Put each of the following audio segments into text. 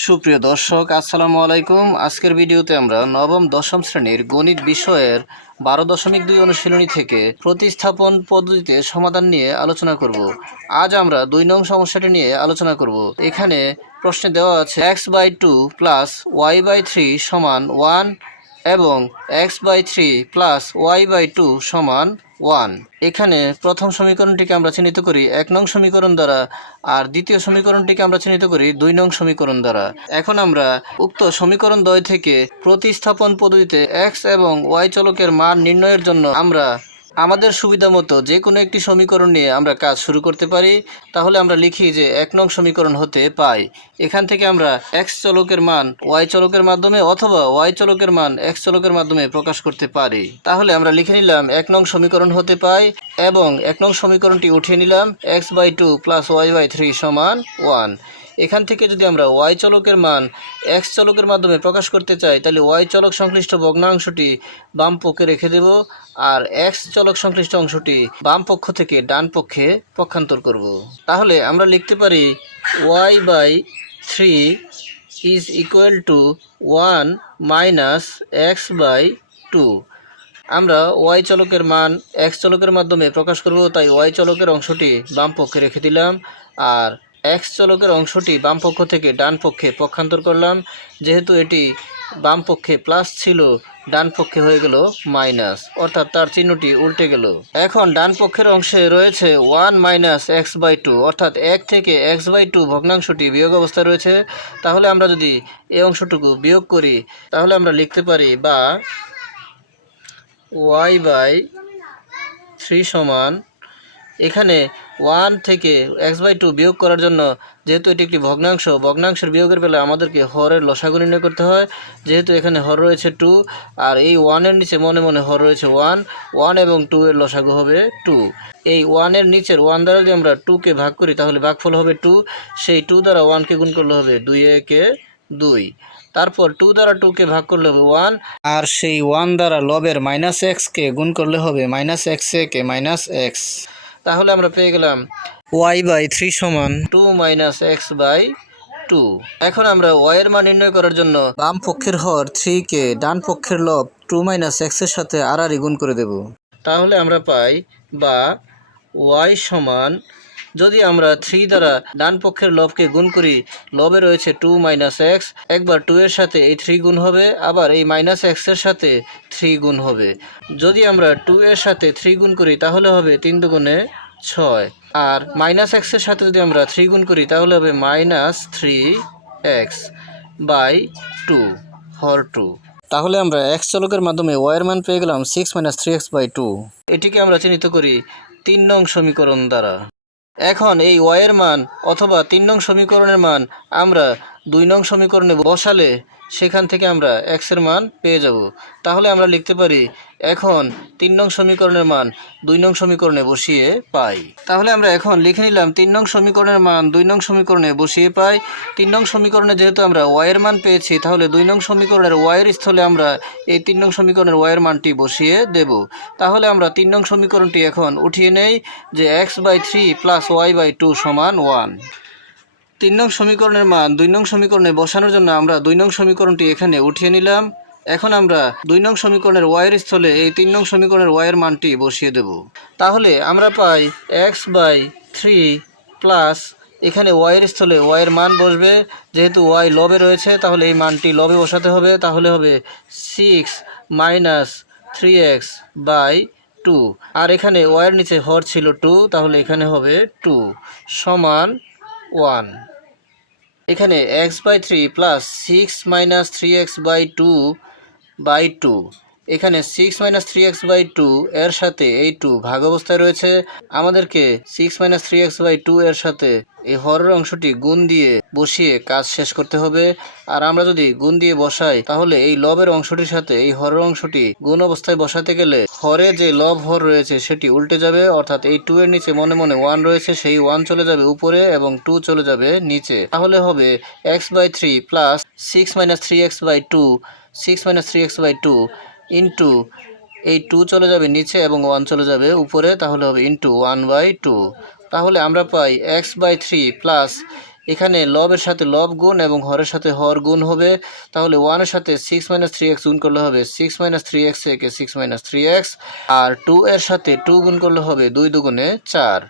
সুপ্রিয় দর্শক, আসসালামু আলাইকুম। আজকের ভিডিওতে আমরা নবম দশম শ্রেণীর গণিত বিষয়ের 12.2 অনুশীলনী থেকে প্রতিস্থাপন পদ্ধতিতে সমাধান নিয়ে আলোচনা করব। আজ আমরা 2 নং সমস্যাটি নিয়ে আলোচনা করব। এখানে প্রশ্নে দেওয়া আছে x/2 প্লাস y/3 সমান 1 এবং x/3 প্লাস y/2 সমান 1। এখানে প্রথম সমীকরণটিকে আমরা চিহ্নিত করি 1 নং সমীকরণ দ্বারা, আর দ্বিতীয় সমীকরণটিকে আমরা চিহ্নিত করি 2 নং সমীকরণ দ্বারা। এখন আমরা উক্ত সমীকরণ দ্বয় থেকে প্রতিস্থাপন পদ্ধতিতে x এবং y চলকের মান নির্ণয়ের জন্য আমরা আমাদের সুবিধা মতো যে কোনো একটি সমীকরণ নিয়ে আমরা কাজ শুরু করতে পারি। তাহলে আমরা লিখি যে 1 নং সমীকরণ হতে পাই এখান থেকে আমরা x চলকের মান y চলকের মাধ্যমে অথবা y চলকের মান x চলকের মাধ্যমে প্রকাশ করতে পারি। তাহলে আমরা লিখে নিলাম 1 নং সমীকরণ হতে পাই এবং 1 নং সমীকরণটি উঠিয়ে নিলাম x/2 প্লাস y/3 সমান 1। এখান থেকে যদি আমরা y চলকের মান x চলকের মাধ্যমে প্রকাশ করতে চাই তাহলে y চলক সংশ্লিষ্ট ভগ্নাংশটি বাম পক্ষে রেখে দেব, আর x চলক সংশ্লিষ্ট অংশটি বাম পক্ষ থেকে ডান পক্ষে পক্ষান্তর করব। তাহলে আমরা লিখতে পারি y/3 is equal to 1 minus x/2। আমরা y চলকের মান x চলকের মাধ্যমে প্রকাশ করব, তাই y চলকের অংশটি বাম পক্ষে রেখে দিলাম, আর x চলকের অংশটি বাম পক্ষ থেকে ডান পক্ষে পক্ষান্তর করলাম। যেহেতু এটি বাম পক্ষে প্লাস ছিল, ডান পক্ষে হয়ে গেল মাইনাস, অর্থাৎ তার চিহ্নটি উল্টে গেল। এখন ডান পক্ষের অংশে রয়েছে 1 মাইনাস x/2, অর্থাৎ 1 থেকে x/2 ভগ্নাংশটি বিয়োগ অবস্থায় রয়েছে। তাহলে আমরা যদি এই অংশটুকু বিয়োগ করি তাহলে আমরা লিখতে পারি বা y/3 সমান, এখানে 1 থেকে x/2 বিয়োগ করার জন্য, যেহেতু এটি একটি ভগ্নাংশ, ভগ্নাংশের বিয়োগের বেলা আমাদেরকে হরের লসাগু নির্ণয় করতে হয়। যেহেতু এখানে হর রয়েছে 2, আর এই 1 এর নিচে মনে মনে হর রয়েছে 1 এবং 2 এর লসাগু হবে 2। এই 1 এর নিচের 1 দ্বারা যদি আমরা 2কে ভাগ করি তাহলে ভাগফল হবে 2। সেই 2 দ্বারা 1কে গুণ করলে হবে 2 একে 2। তারপর 2 দ্বারা 2কে ভাগ করলে হবে 1, আর সেই 1 দ্বারা লবের মাইনাস এক্সকে গুণ করলে হবে মাইনাস এক্স একে মাইনাস এক্স। তাহলে আমরা পেয়ে গেলাম y/3 সমান 2 মাইনাস x/2। এখন আমরা y এর মান নির্ণয় করার জন্য বাম পক্ষের হর 3 কে ডান পক্ষের লব 2 মাইনাস x এর সাথে আর গুণ করে দেব। তাহলে আমরা পাই বা y সমান, যদি আমরা 3 দ্বারা ডান পক্ষের লবকে গুণ করি, লবে রয়েছে 2 মাইনাস এক্স, একবার 2 এর সাথে এই 3 গুণ হবে, আবার এই মাইনাস এক্স এর সাথে 3 গুণ হবে। যদি আমরা 2 এর সাথে 3 গুণ করি তাহলে হবে 3 দুগুণে 6, আর মাইনাস এক্স এর সাথে যদি আমরা 3 গুণ করি তাহলে হবে মাইনাস 3x/2 হর 2। তাহলে আমরা x চলকের মাধ্যমে y এর মান পেয়ে গেলাম 6 মাইনাস 3x/2। এটিকে আমরা চিহ্নিত করি 3 নং সমীকরণ দ্বারা। এখন এই y এর মান অথবা 3 নং সমীকরণের মান আমরা 2 নং সমীকরণে বসালে সেখান থেকে আমরা x এর মান পেয়ে যাব। তাহলে আমরা লিখতে পারি এখন 3 নং সমীকরণের মান 2 নং সমীকরণে বসিয়ে পাই। তাহলে আমরা এখন লিখে নিলাম 3 নং সমীকরণের মান 2 নং সমীকরণে বসিয়ে পাই। 3 নং সমীকরণে যেহেতু আমরা y এর মান পেয়েছি, তাহলে 2 নং সমীকরণের y এর স্থলে আমরা এই 3 নং সমীকরণের y এর মানটি বসিয়ে দেব। তাহলে আমরা 3 নং সমীকরণটি এখন উঠিয়ে নেই যে x/3 প্লাস y/2 সমান 1। 3 নং সমীকরণের মান 2 নং সমীকরণে বসানোর জন্য আমরা 2 নং সমীকরণটি এখানে উঠিয়ে নিলাম। এখন আমরা 2 নং সমীকরণের y এর স্থলে এই 3 নং সমীকরণের y এর মানটি বসিয়ে দেব। তাহলে আমরা পাই x/3 প্লাস, এখানে y এর স্থলে y এর মান বসবে, যেহেতু y লবে রয়েছে তাহলে এই মানটি লবে বসাতে হবে। তাহলে হবে 6 মাইনাস 3x/2, আর এখানে y এর নিচে হর ছিল 2, তাহলে এখানে হবে 2 সমান 1। এখানে x/3 প্লাস 6 মাইনাস 3x/2 এখানে 6 মাইনাস 3x/2 এর সাথে এই 2 ভাগ অবস্থায় রয়েছে। আমাদেরকে 6 মাইনাস 3x/2 এর সাথে এই হরের অংশটি গুণ দিয়ে বসিয়ে কাজ শেষ করতে হবে। আর আমরা যদি গুণ দিয়ে বসাই তাহলে এই লবের অংশটির সাথে এই হরের অংশটি গুণ অবস্থায় বসাতে গেলে হরে যে লব হর রয়েছে সেটি উল্টে যাবে, অর্থাৎ এই 2 এর নিচে মনে মনে 1 রয়েছে, সেই 1 চলে যাবে উপরে এবং 2 চলে যাবে নিচে। তাহলে হবে x/3 plus 6 minus 3x/2 into এই 2 চলে যাবে নিচে এবং 1 চলে যাবে উপরে, তাহলে হবে ইন্টু 1/2। তাহলে আমরা পাই x/3 প্লাস এখানে লবের সাথে লব গুণ এবং হরের সাথে হর গুণ হবে। তাহলে 1 এর সাথে 6 - 3x গুণ করলে হবে 6 - 3x একে 6 - 3x, আর 2 এর সাথে 2 গুণ করলে হবে 2 দুগুণে 4।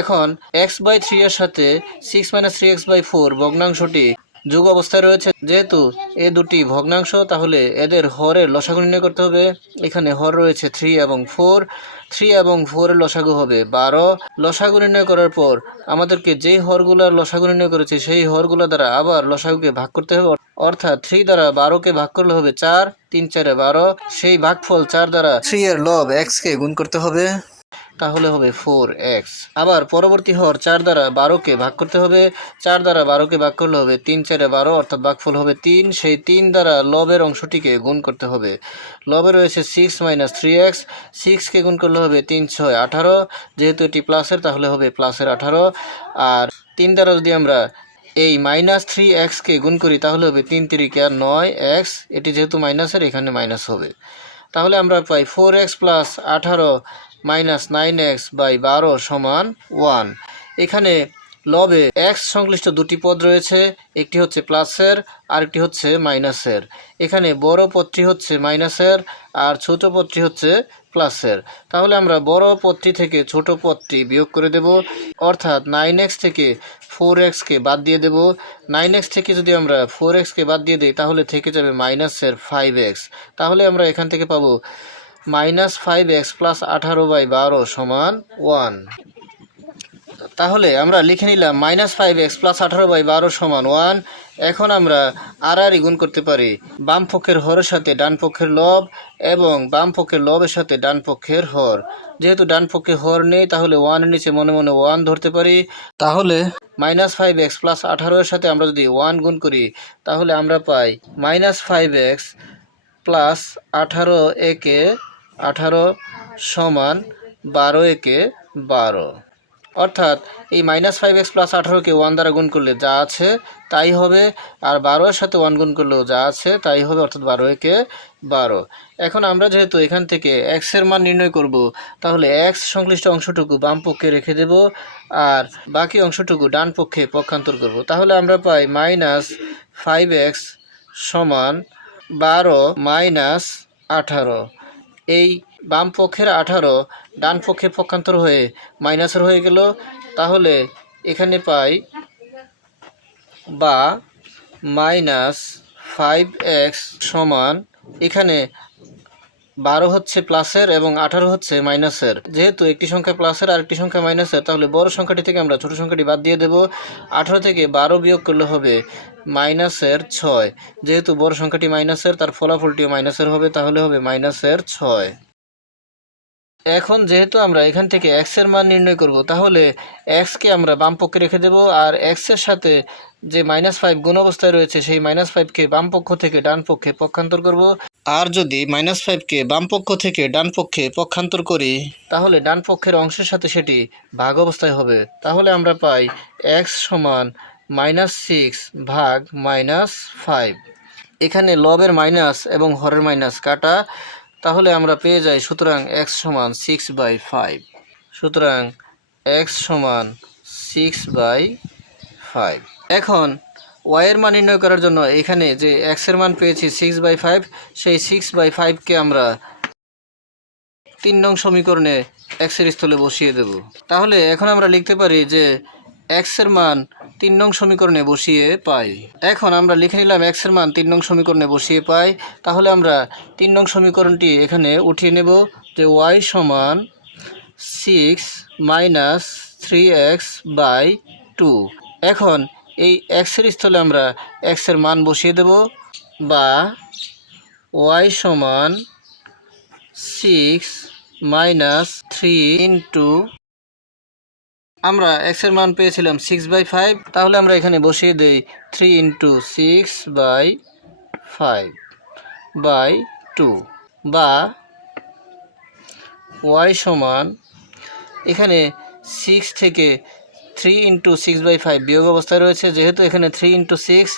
এখন x/3 এর সাথে 6 - 3x/4 ভগ্নাংশটি যোগ অবস্থায় রয়েছে। যেহেতু এ দুটি ভগ্নাংশ, তাহলে এদের হরের লসাগু নির্ণয় করতে হবে। এখানে হর রয়েছে 3 এবং 4, 3 এবং 4 এর লসাগু হবে 12। লসাগু নির্ণয় করার পর আমাদেরকে যেই হরগুলার লসাগু নির্ণয় করেছে সেই হরগুলা দ্বারা আবার লসাগুকে ভাগ করতে হবে। অর্থাৎ 3 দ্বারা 12কে ভাগ করলে হবে 4, 3 - 4 = 12। সেই ভাগফল 4 দ্বারা 3 এর লব x কে গুণ করতে হবে, তাহলে হবে 4x। আবার পরবর্তী হর 4 দ্বারা 12কে ভাগ করতে হবে, 4 দ্বারা 12কে ভাগ করলে হবে 3 - 4 = 12, অর্থাৎ ভাগফল হবে 3। সেই 3 দ্বারা লবের অংশটিকে গুণ করতে হবে। লবে রয়েছে 6 - 3x, 6কে গুণ করলে হবে 3 × 6 = 18। যেহেতু এটি প্লাসের, তাহলে হবে প্লাসের 18। আর 3 দ্বারা যদি আমরা এই -3x-কে গুণ করি তাহলে হবে 3 × 3 = 9x। এটি যেহেতু মাইনাসের, এখানে মাইনাস হবে। তাহলে আমরা পাই 4x + 18 - 9x/12 = 1। এখানে লবে x সংশ্লিষ্ট দুটি পদ রয়েছে, একটি হচ্ছে প্লাসের আর একটি হচ্ছে মাইনাসের। এখানে বড় পদটি হচ্ছে মাইনাসের আর ছোট পদটি হচ্ছে প্লাসের। তাহলে আমরা বড় পদটি থেকে ছোট পদটি বিয়োগ করে দেব, অর্থাৎ 9x থেকে 4x-কে বাদ দিয়ে দেব। 9x থেকে যদি আমরা 4x-কে বাদ দিয়ে দিই তাহলে থেকে যাবে মাইনাসের 5x। তাহলে আমরা এখান থেকে পাবো -5x + 18/12 = 1। তাহলে আমরা লিখে নিলাম -5x + 18/12 = 1। এখন আমরা আড়াআড়ি গুণ করতে পারি বাম পক্ষের হরের সাথে ডান পক্ষের লব এবং বাম পক্ষের লবের সাথে ডান পক্ষের হর। যেহেতু ডান পক্ষে হর নেই, তাহলে 1 এর নিচে মনে মনে 1 ধরতে পারি। তাহলে -5x + 18 এর সাথে আমরা যদি 1 গুণ করি তাহলে আমরা পাই -5x + 18 একে 18 = 12 একে 12। অর্থাৎ এই -5x + 18কে 1 দ্বারা গুণ করলে যা আছে তাই হবে, আর 12 এর সাথে 1 গুণ করলেও যা আছে তাই হবে, অর্থাৎ 12 একে 12। এখন আমরা যেহেতু এখান থেকে x এর মান নির্ণয় করব, তাহলে x সংশ্লিষ্ট অংশটুকু বাম পক্ষে রেখে দেব আর বাকি অংশটুকু ডান পক্ষে পক্ষান্তর করব। তাহলে আমরা পাই -5x = 12 - 18। এই বাম পক্ষের 18 ডান পক্ষে পক্ষান্তর হয়ে মাইনাসের হয়ে গেল। তাহলে এখানে পাই বা -5x এখানে 12 হচ্ছে প্লাসের এবং 18 হচ্ছে মাইনাসের। যেহেতু একটি সংখ্যা প্লাসের আর একটি সংখ্যা মাইনাসের, তাহলে বড় সংখ্যাটি থেকে আমরা ছোট সংখ্যাটি বাদ দিয়ে দেব। 18 থেকে 12 বিয়োগ করলে হবে -6। যেহেতু বড় সংখ্যাটি মাইনাসের, তার ফলাফলটিও মাইনাসের হবে, তাহলে হবে -6। এখন যেহেতু আমরা এখান থেকে x এর মান নির্ণয় করব, তাহলে x-কে আমরা বাম পক্ষে রেখে দেব আর x এর সাথে যে -5 গুণ অবস্থায় রয়েছে সেই -5-কে বাম পক্ষ থেকে ডান পক্ষে পক্ষান্তর করব। আর যদি -5-কে বাম পক্ষ থেকে ডান পক্ষে পক্ষান্তর করি তাহলে ডান পক্ষের অংশের সাথে সেটি ভাগ অবস্থায় হবে। তাহলে আমরা পাই x = -6 ভাগ -5। এখানে লবের মাইনাস এবং হরের মাইনাস কাটা, তাহলে আমরা পেয়ে যাই সুতরাং x = 6/5। সুতরাং x = 6/5। এখন y এর মান নির্ণয় করার জন্য এখানে যে x এর মান পেয়েছি 6/5, সেই 6/5-কে আমরা 3 নং সমীকরণে x এর স্থলে বসিয়ে দেব। তাহলে এখন আমরা লিখতে পারি যে x এর মান 3 নং সমীকরণে বসিয়ে পাই। এখন আমরা লিখে নিলাম x এর মান 3 নং সমীকরণে বসিয়ে পাই। তাহলে আমরা 3 নং সমীকরণটি এখানে উঠিয়ে নেব যে y = 6 - 3x/2। এখন এই x এর স্থলে আমরা x এর মান বসিয়ে দেব, বা y = 6 - 3 আমরা x এর মান পেয়েছিলাম 6/5। তাহলে আমরা এখানে বসিয়ে দেই 3 × 6/5/2, বা y = এখানে 6 থেকে 3 × 6/5 বিয়োগ অবস্থায় রয়েছে। যেহেতু এখানে 3 × 6,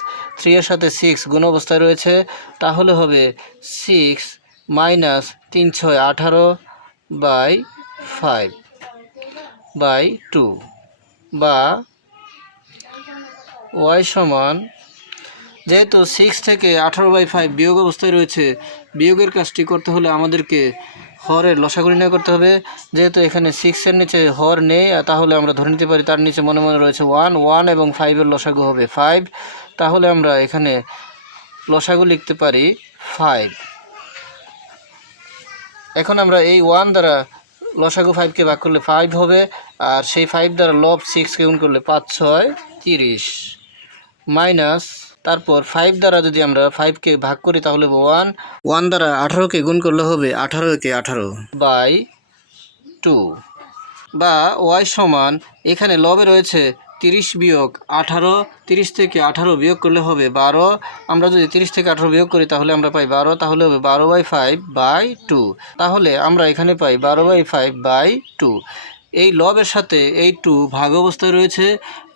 3 এর সাথে 6 গুণ অবস্থায় রয়েছে, তাহলে হবে 6 - 3 × 6 = 18/5/2, বা ওয়াই সমান, যেহেতু 6 থেকে 18/5 বিয়োগ অবস্থায় রয়েছে, বিয়োগের কাজটি করতে হলে আমাদেরকে হরের লসাগু নির্ণয় করতে হবে। যেহেতু এখানে 6-এর নিচে হর নেই, তাহলে আমরা ধরে নিতে পারি তার নিচে মনে মনে রয়েছে 1 এবং 5-এর লসাগু হবে 5। তাহলে আমরা এখানে লসাগু লিখতে পারি 5। এখন আমরা এই 1 দ্বারা লসাগু 5কে ভাগ করলে 5 হবে, আর সেই 5 দ্বারা লব 6কে গুণ করলে 5-6 30, মাইনাস তারপর 5 দ্বারা যদি আমরা 5কে ভাগ করি তাহলে 1 দ্বারা 18কে গুণ করলে হবে 18/2, বা ওয়াই সমান, এখানে লবে রয়েছে 30 বিয়োগ 18, 30 থেকে 18 বিয়োগ করলে হবে 12। আমরা যদি 30 থেকে 18 বিয়োগ করি তাহলে আমরা পাই 12, তাহলে হবে 12/5/2। তাহলে আমরা এখানে পাই 12/5/2। এই লবের সাথে এই 2 ভাগ অবস্থায় রয়েছে,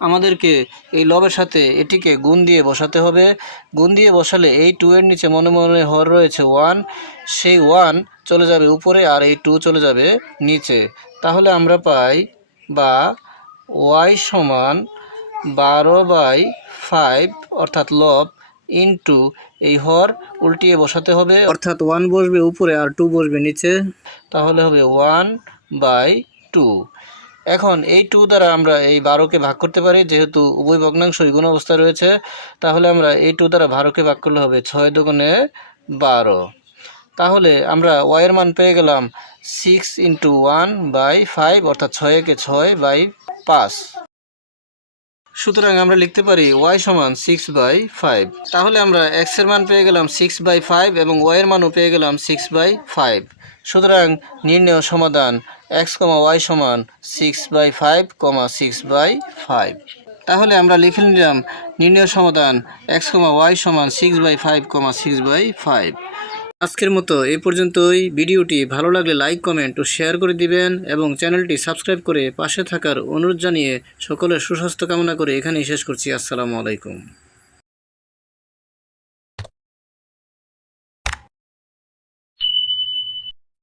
আমাদেরকে এই লবের সাথে এটিকে গুণ দিয়ে বসাতে হবে। গুণ দিয়ে বসালে এই 2-এর নিচে মনে মনে হর রয়েছে 1, সেই 1 চলে যাবে উপরে আর এই 2 চলে যাবে নিচে। তাহলে আমরা পাই, বা ওয়াই সমান 12/5 অর্থাৎ লব ইন্টু এই হর উল্টিয়ে বসাতে হবে, অর্থাৎ 1 বসবে উপরে আর 2 বসবে নিচে, তাহলে হবে 1/2। এখন এই 2 দ্বারা আমরা এই 12কে ভাগ করতে পারি, যেহেতু উভয় ভগ্নাংশই গুণ অবস্থায় রয়েছে। তাহলে আমরা এই 2 দ্বারা 12কে ভাগ করলে হবে 6 দুগুণে 12। তাহলে আমরা ওয়াইয়ের মান পেয়ে গেলাম 6 × 1/5, অর্থাৎ 6-6/5। সুতরাং আমরা লিখতে পারি ওয়াই সমান 6/5। তাহলে আমরা এক্সের মান পেয়ে গেলাম 6/5 এবং ওয়াইয়ের মানও পেয়ে গেলাম 6/5। সুতরাং নির্ণেয় সমাধান x, y সমান 6/5, 6/5। তাহলে আমরা লিখে নিলাম নির্ণেয় সমাধান x, y সমান 6/5, 6/5। আজকের মতো এই পর্যন্তই। ভিডিওটি ভালো লাগলে লাইক, কমেন্ট ও শেয়ার করে দিবেন এবং চ্যানেলটি সাবস্ক্রাইব করে পাশে থাকার অনুরোধ জানিয়ে সকলের সুস্বাস্থ্য কামনা করে এখানেই শেষ করছি। আসসালামু আলাইকুম।